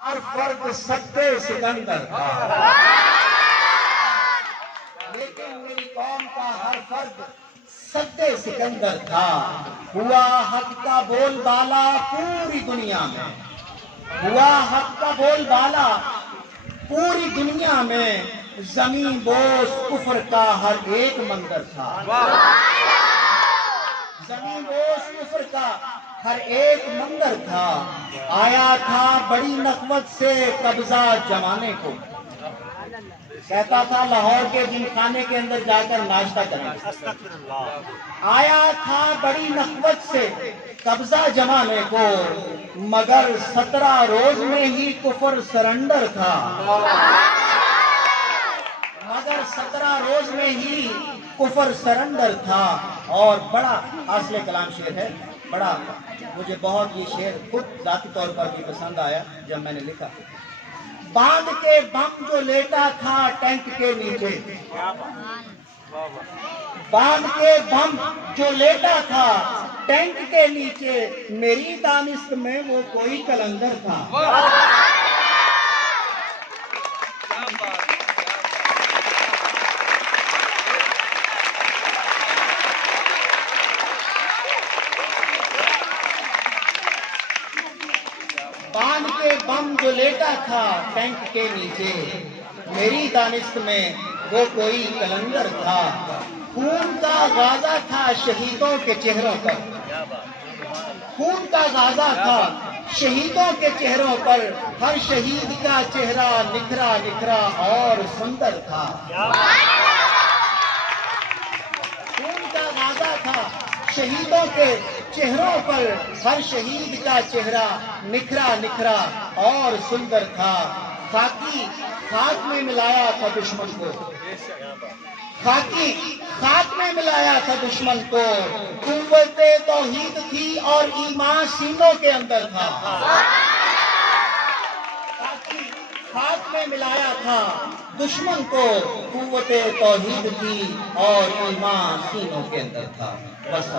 हर फर्द सत्ते सिकंदर था, लेकिन मेरी कौम का हर फर्द सत्ते सिकंदर था। हुआ हक का बोलबाला पूरी दुनिया में, हुआ हक का बोलबाला पूरी दुनिया में। जमीन बोस कुफर का हर एक मंदिर था, जमीन बोस कुफर का हर एक मंदिर था। आया था बड़ी नकवत से कब्जा जमाने को, कहता था लाहौर के जिमखाने के अंदर जाकर नाश्ता करें। आया था बड़ी नकवत से कब्जा जमाने को, मगर 17 रोज में ही कुफर सरेंडर था, मगर 17 रोज में ही कुफर सरेंडर था। और बड़ा असले कलाम शेर है, बड़ा मुझे बहुत ये शेर खुद जाती तौर पर भी पसंद आया जब मैंने लिखा। बांध के बम जो लेटा था टैंक के नीचे, बांध के बम जो लेटा था टैंक के नीचे, मेरी दानिश में वो कोई कलंदर था। बांध के बम जो लेटा था टैंक के नीचे, मेरी दानिश में वो कोई कलंदर था। खून का गाजा था शहीदों के चेहरों पर, खून का गाजा था शहीदों के चेहरों पर। हर शहीद का चेहरा निखरा निखरा और सुंदर था। खून का गाजा था शहीदों के चेहरों पर, हर शहीद का चेहरा निखरा निखरा और सुंदर था। खाकी खाक में मिलाया था दुश्मन को, खाकी खाक में मिलाया था दुश्मन को। कुव्वते तौहीद थी और ईमान सीनों के अंदर था, खाकी खाक में मिलाया था दुश्मन को। कुव्वते तौहीद थी और ईमान सीनों के अंदर था। बस